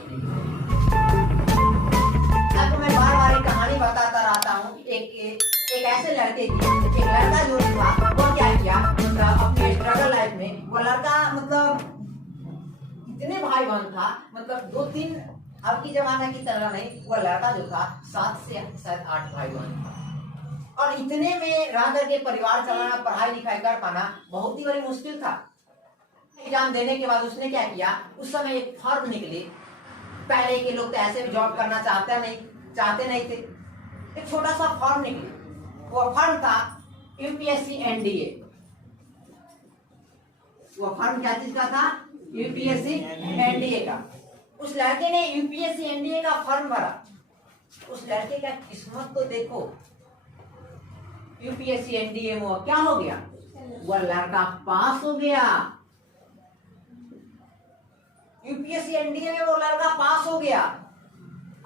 ही नहीं। आपको मैं बार बार एक कहानी बताता रहता हूँ। एक ऐसे लड़के की, एक लड़का जो था वो क्या किया, मतलब अपने स्ट्रगल लाइफ में वो लड़का मतलब इतने भाई बहन था, मतलब 2-3, अब की जमाना की तरह नहीं, वो लड़का जो था 7 से शायद 8 भाई बहन था। और इतने में रह करके परिवार चलाना, पढ़ाई लिखाई कर पाना बहुत ही बड़ी मुश्किल था। एग्जाम देने के बाद उसने क्या किया, उस समय एक फॉर्म निकली। पहले के लोग तो ऐसे भी जॉब करना चाहते नहीं थे। एक छोटा सा फॉर्म निकली, वो फॉर्म था यूपीएससी एनडीए। वो फॉर्म क्या चीज का था? यूपीएससी एनडीए का। उस लड़के ने यूपीएससी एनडीए का फॉर्म भरा। उस लड़के का किस्मत तो देखो, यूपीएससी एनडीए में क्या हो गया, वह लड़का पास हो गया। यूपीएससी एनडीए में वो लड़का पास हो गया।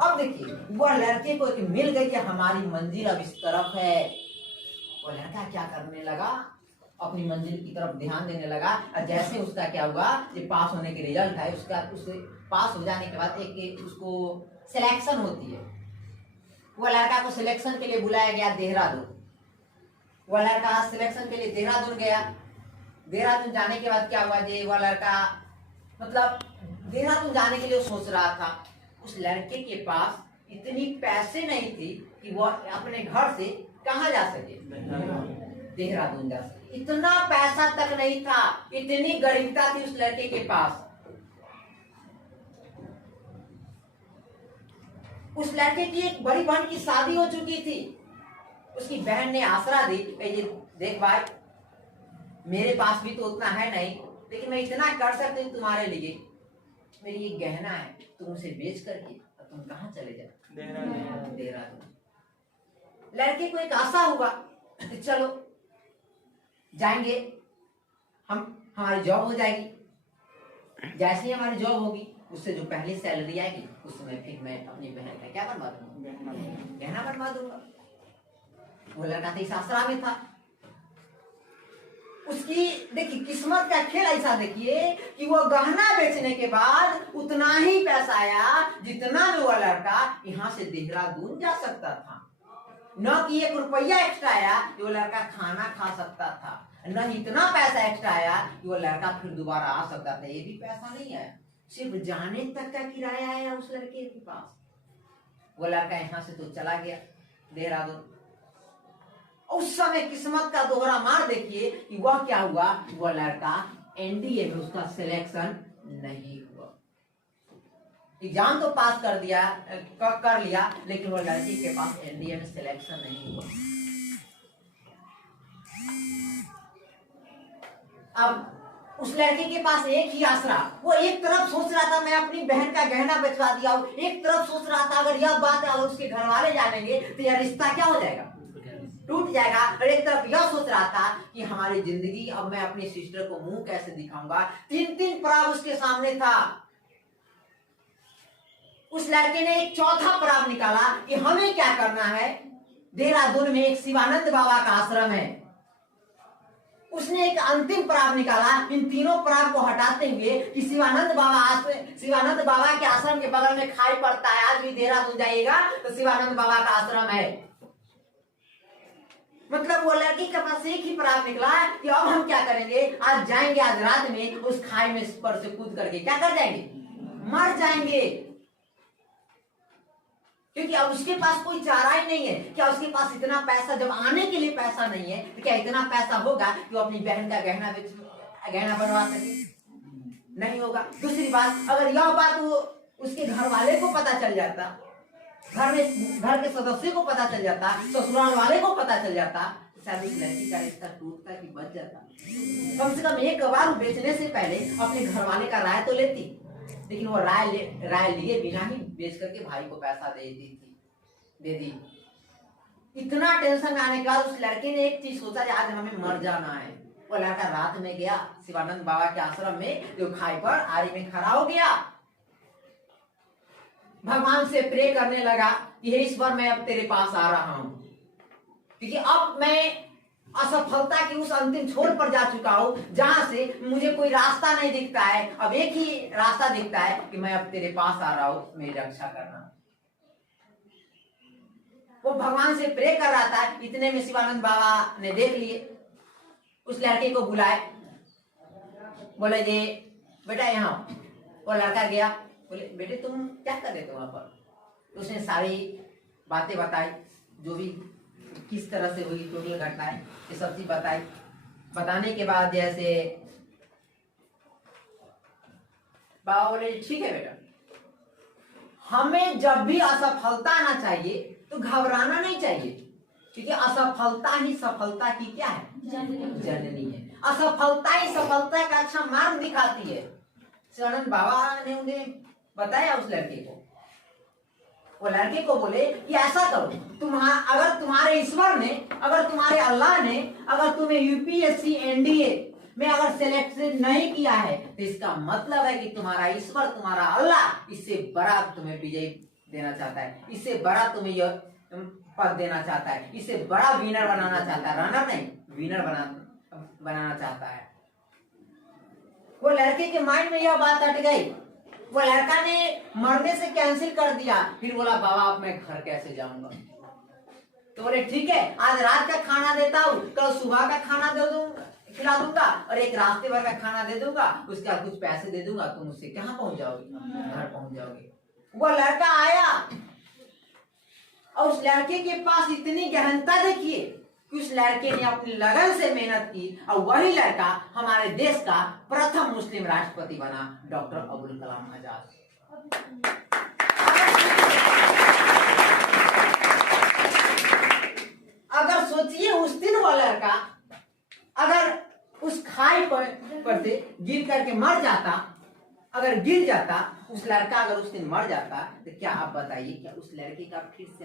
अब देखिए, वह लड़के को मिल गई कि हमारी मंजिल अब इस तरफ है। वो लड़का क्या करने लगा, अपनी मंजिल की तरफ ध्यान देने लगा। और जैसे उसका क्या हुआ, ये पास होने के रिजल्ट है, उससे पास हो जाने के बाद एक उसको सिलेक्शन होती है। वो लड़का को सिलेक्शन के लिए बुलाया गया देहरादून। वो लड़का सिलेक्शन के लिए देहरादून गया। देहरादून जाने के बाद क्या हुआ, जे वो लड़का मतलब देहरादून जाने के लिए सोच रहा था। उस लड़के के पास इतनी पैसे नहीं थी कि वो अपने घर से कहाँ जा सके, देहरादून जा सके। इतना पैसा तक नहीं था, इतनी गरीबता थी उस लड़के के पास। उस लड़के की एक बड़ी बहन की शादी हो चुकी थी। उसकी बहन ने आसरा दी, देख भाई, मेरे पास भी तो उतना है नहीं, लेकिन मैं इतना कर सकती हूँ तुम्हारे लिए। मेरी एक गहना है, तुम उसे बेच करके तुम कहाँ चले जाओ, देहरादून। लड़के को एक आशा हुआ, चलो जाएंगे, हमारी जॉब हो जाएगी। जैसे ही हमारी जॉब होगी, उससे जो पहली सैलरी आएगी, उस समय फिर मैं अपनी बहन का क्या बनवा दूंगा, गहना बनवा दूंगा। वो लड़का तो इस आसरा में था। उसकी देखिए किस्मत का खेल ऐसा देखिए कि वो गहना बेचने के बाद उतना ही पैसा आया जितना में वो लड़का यहाँ से देहरादून जा सकता था। न कि 1 रुपया एक्स्ट्रा आया कि वो लड़का खाना खा सकता था, न इतना पैसा एक्स्ट्रा आया कि वो लड़का फिर दोबारा आ सकता था। ये भी पैसा नहीं आया, सिर्फ जाने तक का किराया आया उस लड़के के पास। वो लड़का यहाँ से तो चला गया देहरादून। उस समय किस्मत का दोहरा मार देखिए कि वह क्या हुआ, वह लड़का एनडीए में उसका सिलेक्शन नहीं हुआ। एग्जाम तो पास कर लिया, लेकिन वो लड़की के पास एनडीए में सिलेक्शन नहीं हुआ। अब उस लड़के के पास एक ही आसरा, वो एक तरफ सोच रहा था मैं अपनी बहन का गहना बेचवा दिया हूं, एक तरफ सोच रहा था अगर यह बात अगर उसके घर वाले जानेंगे तो यह रिश्ता क्या हो जाएगा, टूट जाएगा। और एक तरफ यह सोच रहा था कि हमारी जिंदगी, अब मैं अपनी सिस्टर को मुंह कैसे दिखाऊंगा। 3 पड़ाव उसके सामने था। उस लड़के ने एक चौथा पड़ाव निकाला कि हमें क्या करना है। देहरादून में एक शिवानंद बाबा का आश्रम है। उसने एक अंतिम पड़ाव निकाला, इन तीनों पड़ाव को हटाते हुए कि शिवानंद बाबा के आश्रम के बगल में खाई पड़ता है। आज भी देहरादून जाइएगा तो शिवानंद बाबा का आश्रम है। मतलब वो लड़की के पास एक ही पड़ाव निकला कि अब हम क्या करेंगे, आज जाएंगे, आज रात में उस खाई में पर से कूद करके क्या कर जाएंगे, मर जाएंगे। क्योंकि अब उसके पास कोई चारा ही नहीं है। क्या उसके पास इतना पैसा, जब आने के लिए पैसा नहीं है तो क्या इतना पैसा होगा कि वो अपनी बहन का गहना बनवा सके? नहीं होगा। दूसरी बात, अगर यह बात वो उसके घर वाले को पता चल जाता, घर के सदस्य को पता चल जाता, ससुराल वाले को पता चल जाता, शायद उस लड़की का रिश्ता टूटता कि बच जाता। कम से कम एक बार बेचने से पहले अपने घर वाले का राय तो लेती, लेकिन वो राय लिए बिना ही बेच करके भाई को पैसा दे दी। इतना टेंशन में आने के बाद उस लड़के ने एक चीज सोचा, आज हमें मर जाना है। वो लड़का रात में गया शिवानंद बाबा के आश्रम में, जो खाई पर आरी में खड़ा हो गया, भगवान से प्रे करने लगा कि हे ईश्वर, मैं अब तेरे पास आ रहा हूं, क्योंकि अब मैं असफलता के उस अंतिम छोर पर जा चुका हूं जहां से मुझे कोई रास्ता नहीं दिखता है। अब एक ही रास्ता दिखता है कि मैं अब तेरे पास आ रहा हूं, मेरी रक्षा करना। वो भगवान से प्रे कर रहा था। इतने में शिवानंद बाबा ने देख लिए, उस लड़के को बुलाए, बोले जी बेटा यहाँ। वो लड़का गया, बोले बेटे तुम क्या कर रहे थे वहां पर? तो उसने सारी बातें बताई, जो भी किस तरह से हुई टोटल घटनाएं, ये सब चीज बताई। बताने के बाद जैसे बाबा बोले ठीक है बेटा, हमें जब भी असफलता आना चाहिए तो घबराना नहीं चाहिए, क्योंकि असफलता ही सफलता की क्या है? जननी है। असफलता ही सफलता का अच्छा मार्ग दिखाती है। शिवानंद बाबा ने उन्हें बताया उस लड़के को। वो लड़के को बोले कि ऐसा करो, अगर तुम्हारे ईश्वर ने, अगर तुम्हारे अल्लाह ने, अगर तुम्हें यूपीएससी एनडीए में अगर सिलेक्शन नहीं किया है तो इसका मतलब है कि तुम्हारा ईश्वर, तुम्हारा अल्लाह इससे बड़ा तुम्हें विजय देना चाहता है, इससे बड़ा तुम्हें यह पद देना चाहता है, इससे बड़ा विनर बनाना चाहता है। रनर नहीं, विनर बनाना चाहता है। वो लड़के के माइंड में यह बात अट गई। वो लड़का ने मरने से कैंसिल कर दिया। फिर बोला बाबा अब मैं घर कैसे जाऊंगा? तो बोले ठीक है, आज रात का खाना देता हूँ, कल सुबह का खाना दे दूंगा, खिला दूंगा, और एक रास्ते भर का खाना दे दूंगा, उसके बाद कुछ पैसे दे दूंगा, तुम उससे कहाँ पहुंच जाओगे? घर पहुंच जाओगे। वो लड़का आया और उस लड़के के पास इतनी गहनता देखिए कि उस लड़के ने अपनी लगन से मेहनत की, और वही लड़का हमारे देश का प्रथम मुस्लिम राष्ट्रपति बना, डॉक्टर अब्दुल कलाम आजाद। अगर सोचिए उस दिन वो लड़का अगर उस खाई पर से गिर करके मर जाता, अगर गिर जाता उस लड़का, अगर उस दिन मर जाता, तो क्या आप बताइए क्या उस लड़के का फिर से